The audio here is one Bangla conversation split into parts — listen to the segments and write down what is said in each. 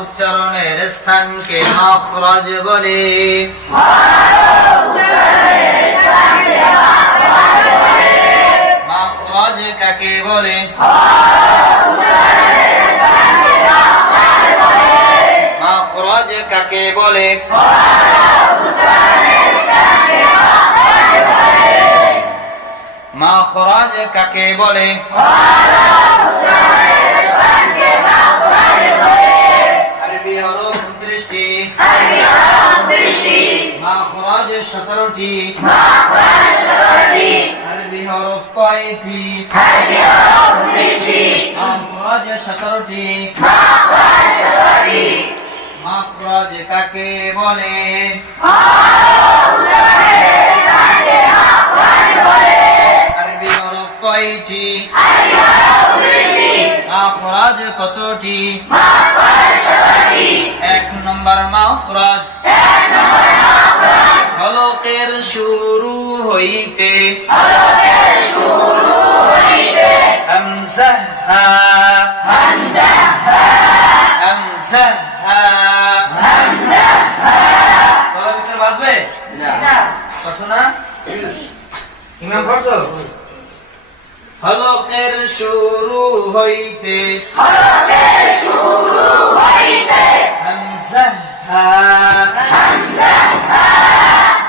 উচ্চারণের স্থানকে মাখরাজ বলে। মাখরাজ কাকে বলে? মাখরাজ কাকে বলে? মাখরাজ কাকে বলে? আরবি হরফ 29টি, মাখরাজ 17টি। আরবি হরফ কয়টি? মাখরাজ 17টি। মাখরাজ কাকে বলে? আরবি হরফ কয়টি? মাখরাজ কতটি? 1 নম্বর মাখরাজ হলকের শুরু হইতে হামজা হা, হামজা হা, হামজা হা। তোমরা ভিতরে বাজবে না? পড়ছো না? ইমাম পড়ছো? হলকের শুরু হইতে হামজা হা, হামজা হা।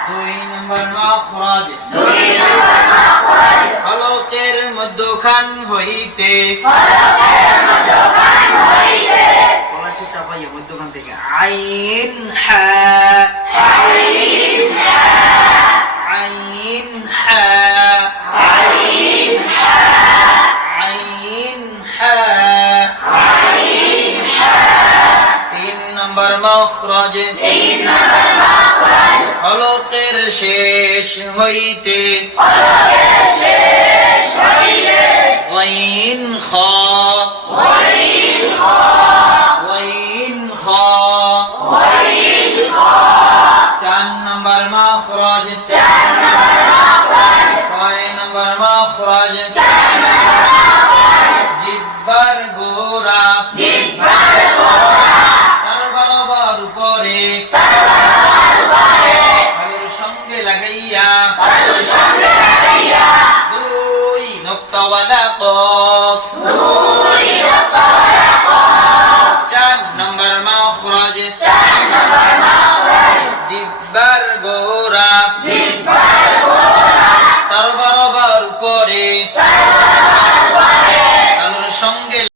2 নম্বর মাখরাজ হলকের মধ্যখান হইতে গলাটি চাপাইয়া মধ্যখান থেকে আইন হা, আইন হা, আইন হা, আইন হা, আইন হা, আইন হা। 3 নম্বর মাখরাজ হলকের শেষ হইতে গাইন খা, গাইন খা, গাইন খা, গাইন খা। 4 নম্বর মাখরাজ 6 নম্বর মাখরাজ জিহ্বার গোড়া